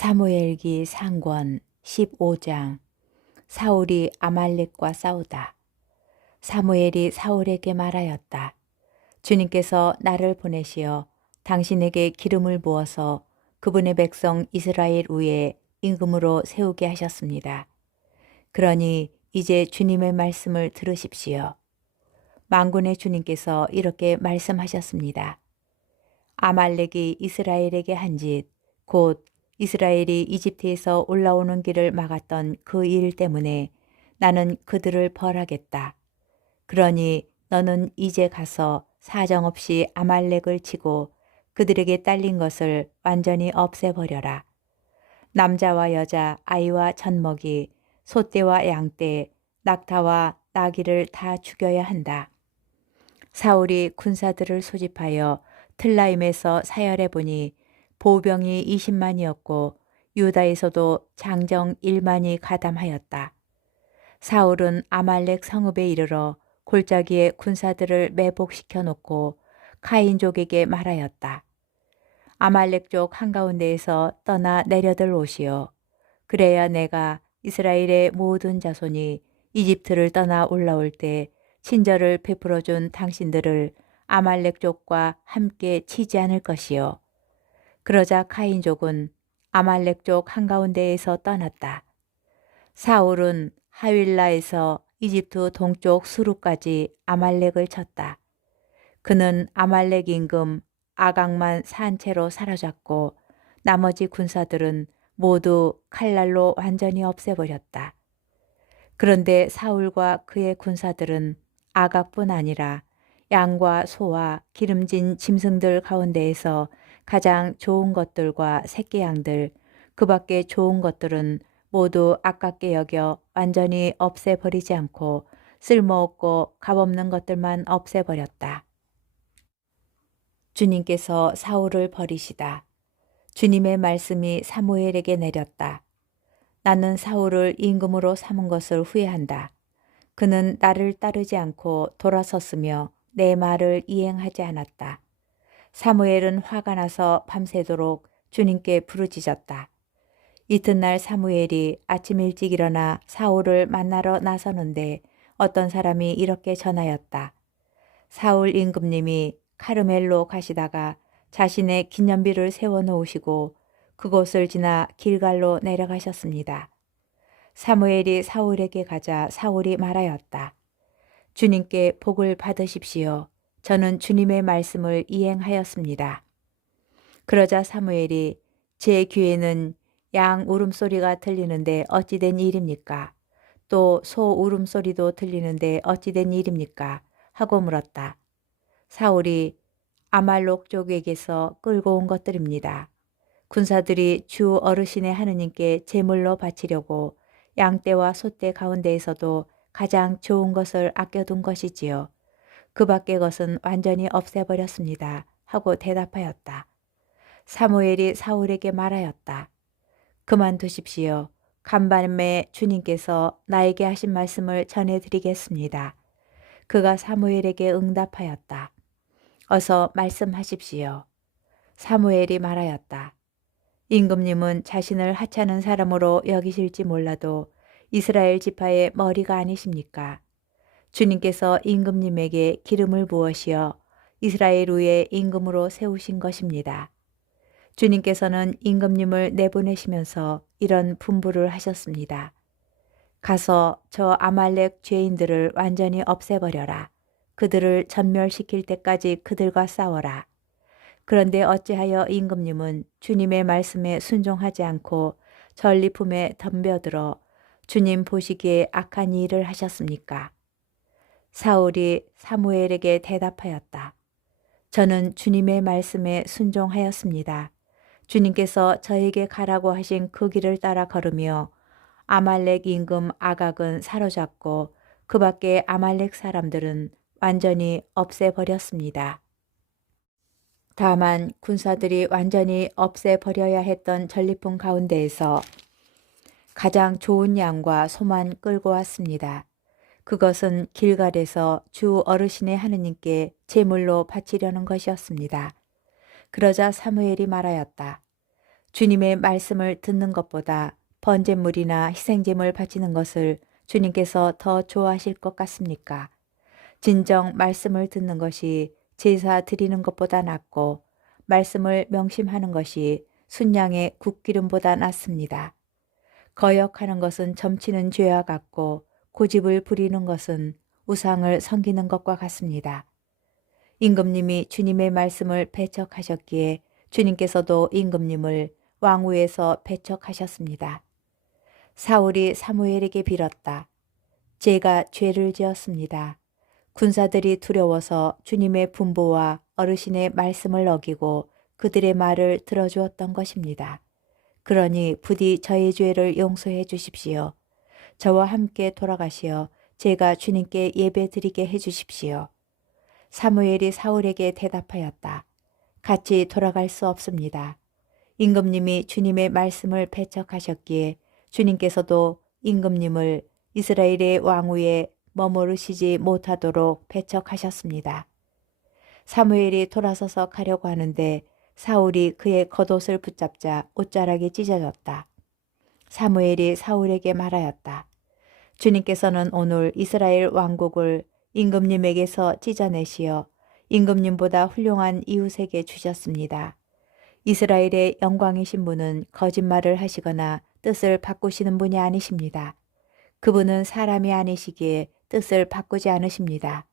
사무엘기 상권 15장. 사울이 아말렉과 싸우다. 사무엘이 사울에게 말하였다. 주님께서 나를 보내시어 당신에게 기름을 부어서 그분의 백성 이스라엘 위에 임금으로 세우게 하셨습니다. 그러니 이제 주님의 말씀을 들으십시오. 만군의 주님께서 이렇게 말씀하셨습니다. 아말렉이 이스라엘에게 한 짓, 곧 이스라엘이 이집트에서 올라오는 길을 막았던 그 일 때문에 나는 그들을 벌하겠다. 그러니 너는 이제 가서 사정없이 아말렉을 치고 그들에게 딸린 것을 완전히 없애버려라. 남자와 여자, 아이와 젖먹이, 소떼와 양떼, 낙타와 나귀를 다 죽여야 한다. 사울이 군사들을 소집하여 틀라임에서 사열해 보니 보병이 20만이었고 유다에서도 장정 1만이 가담하였다. 사울은 아말렉 성읍에 이르러 골짜기에 군사들을 매복시켜 놓고 카인족에게 말하였다. 아말렉 족 한가운데에서 떠나 내려들 오시오. 그래야 내가 이스라엘의 모든 자손이 이집트를 떠나 올라올 때 친절을 베풀어 준 당신들을 아말렉 족과 함께 치지 않을 것이요. 그러자 카인족은 아말렉 족 한가운데에서 떠났다. 사울은 하윌라에서 이집트 동쪽 수루까지 아말렉을 쳤다. 그는 아말렉 임금 아각만 산채로 사라졌고 나머지 군사들은 모두 칼날로 완전히 없애버렸다. 그런데 사울과 그의 군사들은 아각뿐 아니라 양과 소와 기름진 짐승들 가운데에서 가장 좋은 것들과 새끼 양들, 그 밖에 좋은 것들은 모두 아깝게 여겨 완전히 없애버리지 않고 쓸모없고 값없는 것들만 없애버렸다. 주님께서 사울을 버리시다. 주님의 말씀이 사무엘에게 내렸다. 나는 사울을 임금으로 삼은 것을 후회한다. 그는 나를 따르지 않고 돌아섰으며 내 말을 이행하지 않았다. 사무엘은 화가 나서 밤새도록 주님께 부르짖었다. 이튿날 사무엘이 아침 일찍 일어나 사울을 만나러 나서는데 어떤 사람이 이렇게 전하였다. 사울 임금님이 카르멜로 가시다가 자신의 기념비를 세워놓으시고 그곳을 지나 길갈로 내려가셨습니다. 사무엘이 사울에게 가자 사울이 말하였다. 주님께 복을 받으십시오. 저는 주님의 말씀을 이행하였습니다. 그러자 사무엘이 제 귀에는 양 울음소리가 들리는데 어찌된 일입니까? 또 소 울음소리도 들리는데 어찌된 일입니까? 하고 물었다. 사울이 아말록 쪽에게서 끌고 온 것들입니다. 군사들이 주 어르신의 하느님께 제물로 바치려고 양떼와 소떼 가운데에서도 가장 좋은 것을 아껴둔 것이지요. 그 밖의 것은 완전히 없애버렸습니다. 하고 대답하였다. 사무엘이 사울에게 말하였다. 그만두십시오. 간밤에 주님께서 나에게 하신 말씀을 전해드리겠습니다. 그가 사무엘에게 응답하였다. 어서 말씀하십시오. 사무엘이 말하였다. 임금님은 자신을 하찮은 사람으로 여기실지 몰라도 이스라엘 지파의 머리가 아니십니까? 주님께서 임금님에게 기름을 부으시어 이스라엘 위에 임금으로 세우신 것입니다. 주님께서는 임금님을 내보내시면서 이런 분부를 하셨습니다. 가서 저 아말렉 죄인들을 완전히 없애버려라. 그들을 전멸시킬 때까지 그들과 싸워라. 그런데 어찌하여 임금님은 주님의 말씀에 순종하지 않고 전리품에 덤벼들어 주님 보시기에 악한 일을 하셨습니까? 사울이 사무엘에게 대답하였다. 저는 주님의 말씀에 순종하였습니다. 주님께서 저에게 가라고 하신 그 길을 따라 걸으며 아말렉 임금 아각은 사로잡고 그 밖에 아말렉 사람들은 완전히 없애버렸습니다. 다만 군사들이 완전히 없애버려야 했던 전리품 가운데에서 가장 좋은 양과 소만 끌고 왔습니다. 그것은 길갈에서 주 어르신의 하느님께 제물로 바치려는 것이었습니다. 그러자 사무엘이 말하였다. 주님의 말씀을 듣는 것보다 번제물이나 희생제물 바치는 것을 주님께서 더 좋아하실 것 같습니까? 진정 말씀을 듣는 것이 제사 드리는 것보다 낫고 말씀을 명심하는 것이 순양의 국기름보다 낫습니다. 거역하는 것은 점치는 죄와 같고 고집을 부리는 것은 우상을 섬기는 것과 같습니다. 임금님이 주님의 말씀을 배척하셨기에 주님께서도 임금님을 왕위에서 배척하셨습니다. 사울이 사무엘에게 빌었다. 제가 죄를 지었습니다. 군사들이 두려워서 주님의 분부와 어르신의 말씀을 어기고 그들의 말을 들어주었던 것입니다. 그러니 부디 저의 죄를 용서해 주십시오. 저와 함께 돌아가시어 제가 주님께 예배드리게 해 주십시오. 사무엘이 사울에게 대답하였다. 같이 돌아갈 수 없습니다. 임금님이 주님의 말씀을 배척하셨기에 주님께서도 임금님을 이스라엘의 왕위에 머무르시지 못하도록 배척하셨습니다. 사무엘이 돌아서서 가려고 하는데 사울이 그의 겉옷을 붙잡자 옷자락이 찢어졌다. 사무엘이 사울에게 말하였다. 주님께서는 오늘 이스라엘 왕국을 임금님에게서 찢어내시어 임금님보다 훌륭한 이웃에게 주셨습니다. 이스라엘의 영광이신 분은 거짓말을 하시거나 뜻을 바꾸시는 분이 아니십니다. 그분은 사람이 아니시기에 뜻을 바꾸지 않으십니다.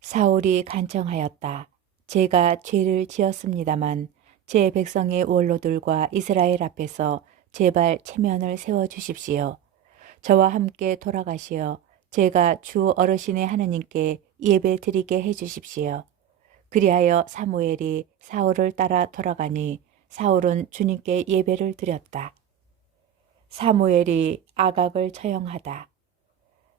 사울이 간청하였다. 제가 죄를 지었습니다만 제 백성의 원로들과 이스라엘 앞에서 제발 체면을 세워주십시오. 저와 함께 돌아가시어 제가 주 어르신의 하느님께 예배 드리게 해주십시오. 그리하여 사무엘이 사울을 따라 돌아가니 사울은 주님께 예배를 드렸다. 사무엘이 아각을 처형하다.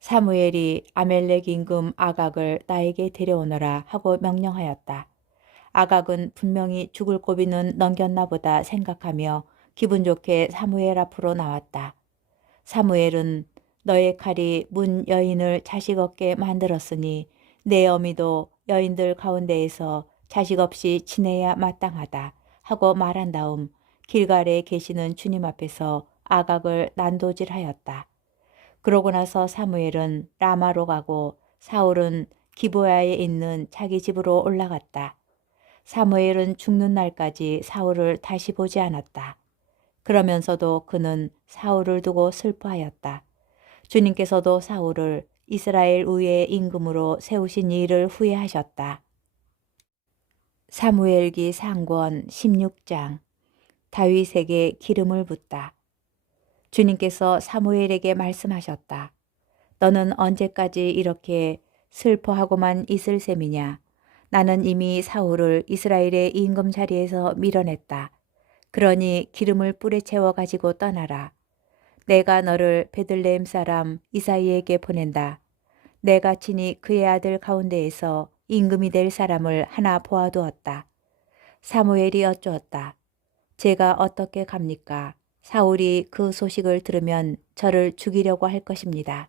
사무엘이 아멜렉 임금 아각을 나에게 데려오너라 하고 명령하였다. 아각은 분명히 죽을 고비는 넘겼나 보다 생각하며 기분 좋게 사무엘 앞으로 나왔다. 사무엘은 너의 칼이 문 여인을 자식 없게 만들었으니 내 어미도 여인들 가운데에서 자식 없이 지내야 마땅하다 하고 말한 다음 길갈에 계시는 주님 앞에서 아각을 난도질하였다. 그러고 나서 사무엘은 라마로 가고 사울은 기브야에 있는 자기 집으로 올라갔다. 사무엘은 죽는 날까지 사울을 다시 보지 않았다. 그러면서도 그는 사울을 두고 슬퍼하였다. 주님께서도 사울을 이스라엘 위의 임금으로 세우신 일을 후회하셨다. 사무엘기 상권 16장. 다윗에게 기름을 붓다. 주님께서 사무엘에게 말씀하셨다. 너는 언제까지 이렇게 슬퍼하고만 있을 셈이냐? 나는 이미 사울을 이스라엘의 임금 자리에서 밀어냈다. 그러니 기름을 뿔에 채워 가지고 떠나라. 내가 너를 베들레헴 사람 이사이에게 보낸다. 내가 친히 그의 아들 가운데에서 임금이 될 사람을 하나 보아두었다. 사무엘이 어쩌었다. 제가 어떻게 갑니까? 사울이 그 소식을 들으면 저를 죽이려고 할 것입니다.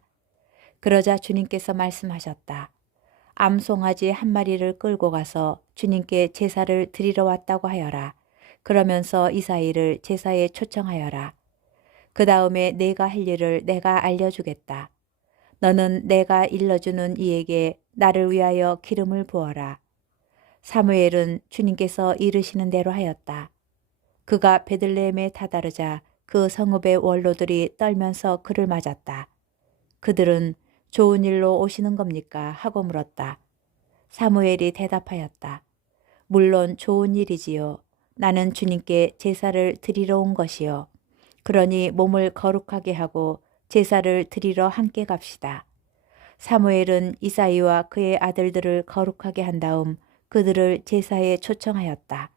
그러자 주님께서 말씀하셨다. 암송아지 한 마리를 끌고 가서 주님께 제사를 드리러 왔다고 하여라. 그러면서 이사이를 제사에 초청하여라. 그 다음에 내가 할 일을 내가 알려주겠다. 너는 내가 일러주는 이에게 나를 위하여 기름을 부어라. 사무엘은 주님께서 이르시는 대로 하였다. 그가 베들레헴에 다다르자 그 성읍의 원로들이 떨면서 그를 맞았다. 그들은 좋은 일로 오시는 겁니까? 하고 물었다. 사무엘이 대답하였다. 물론 좋은 일이지요. 나는 주님께 제사를 드리러 온 것이요. 그러니 몸을 거룩하게 하고 제사를 드리러 함께 갑시다. 사무엘은 이사이와 그의 아들들을 거룩하게 한 다음 그들을 제사에 초청하였다.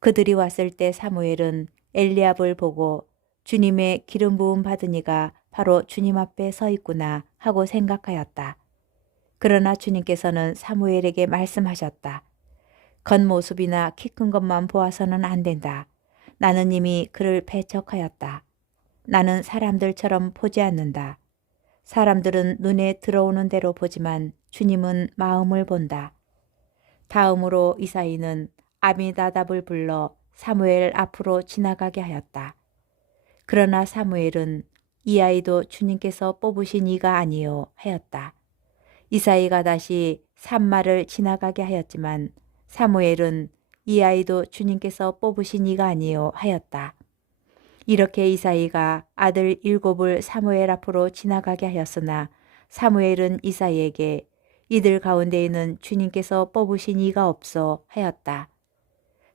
그들이 왔을 때 사무엘은 엘리압을 보고 주님의 기름 부음 받은 이가 바로 주님 앞에 서 있구나 하고 생각하였다. 그러나 주님께서는 사무엘에게 말씀하셨다. 겉모습이나 키 큰 것만 보아서는 안 된다. 나는 이미 그를 배척하였다. 나는 사람들처럼 보지 않는다. 사람들은 눈에 들어오는 대로 보지만 주님은 마음을 본다. 다음으로 이사이는 아미나답을 불러 사무엘 앞으로 지나가게 하였다. 그러나 사무엘은 이 아이도 주님께서 뽑으신 이가 아니요 하였다. 이사이가 다시 산마를 지나가게 하였지만 사무엘은 이 아이도 주님께서 뽑으신 이가 아니요 하였다. 이렇게 이사이가 아들 7을 사무엘 앞으로 지나가게 하였으나 사무엘은 이사이에게 이들 가운데에는 주님께서 뽑으신 이가 없어 하였다.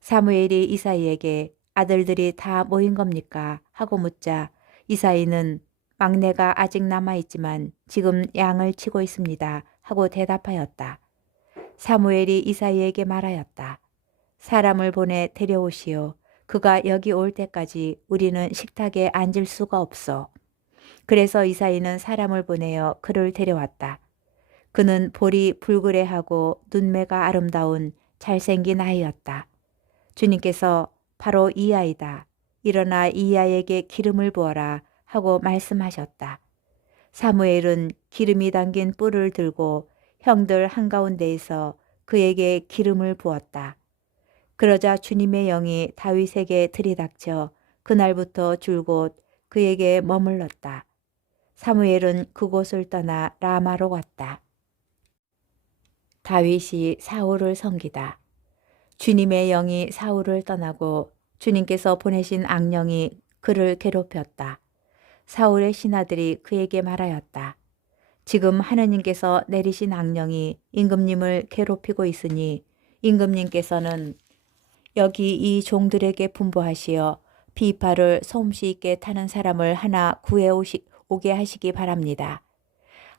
사무엘이 이사이에게 아들들이 다 모인 겁니까? 하고 묻자 이사이는 막내가 아직 남아있지만 지금 양을 치고 있습니다. 하고 대답하였다. 사무엘이 이사이에게 말하였다. 사람을 보내 데려오시오. 그가 여기 올 때까지 우리는 식탁에 앉을 수가 없어. 그래서 이사이는 사람을 보내어 그를 데려왔다. 그는 볼이 불그레하고 눈매가 아름다운 잘생긴 아이였다. 주님께서 바로 이 아이다. 일어나 이 아이에게 기름을 부어라 하고 말씀하셨다. 사무엘은 기름이 담긴 뿔을 들고 형들 한가운데에서 그에게 기름을 부었다. 그러자 주님의 영이 다윗에게 들이닥쳐 그날부터 줄곧 그에게 머물렀다. 사무엘은 그곳을 떠나 라마로 갔다. 다윗이 사울을 섬기다. 주님의 영이 사울을 떠나고 주님께서 보내신 악령이 그를 괴롭혔다. 사울의 신하들이 그에게 말하였다. 지금 하느님께서 내리신 악령이 임금님을 괴롭히고 있으니 임금님께서는 여기 이 종들에게 분부하시어 비파를 솜씨 있게 타는 사람을 하나 오게 하시기 바랍니다.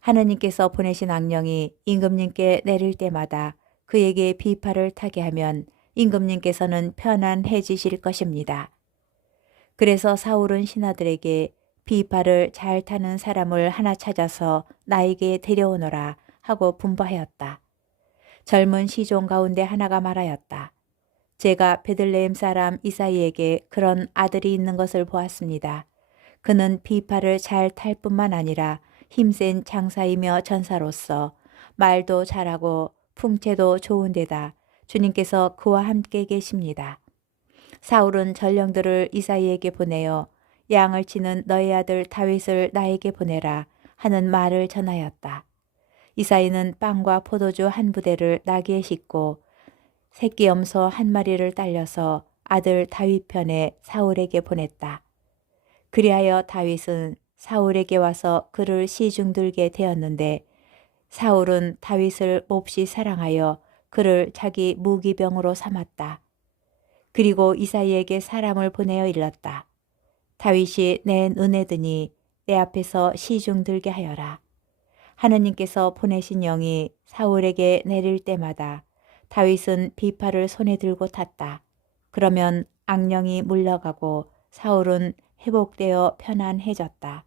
하느님께서 보내신 악령이 임금님께 내릴 때마다 그에게 비파를 타게 하면 임금님께서는 편안해지실 것입니다. 그래서 사울은 신하들에게 비파를 잘 타는 사람을 하나 찾아서 나에게 데려오너라 하고 분부하였다. 젊은 시종 가운데 하나가 말하였다. 제가 베들레헴 사람 이사이에게 그런 아들이 있는 것을 보았습니다. 그는 비파를 잘 탈 뿐만 아니라 힘센 장사이며 전사로서 말도 잘하고 풍채도 좋은 데다 주님께서 그와 함께 계십니다. 사울은 전령들을 이사이에게 보내어 양을 치는 너의 아들 다윗을 나에게 보내라 하는 말을 전하였다. 이사이는 빵과 포도주 한 부대를 나귀에 싣고 새끼 염소 한 마리를 딸려서 아들 다윗 편에 사울에게 보냈다. 그리하여 다윗은 사울에게 와서 그를 시중들게 되었는데 사울은 다윗을 몹시 사랑하여 그를 자기 무기병으로 삼았다. 그리고 이사이에게 사람을 보내어 일렀다. 다윗이 내 눈에 드니 내 앞에서 시중들게 하여라. 하느님께서 보내신 영이 사울에게 내릴 때마다 다윗은 비파를 손에 들고 탔다. 그러면 악령이 물러가고 사울은 회복되어 편안해졌다.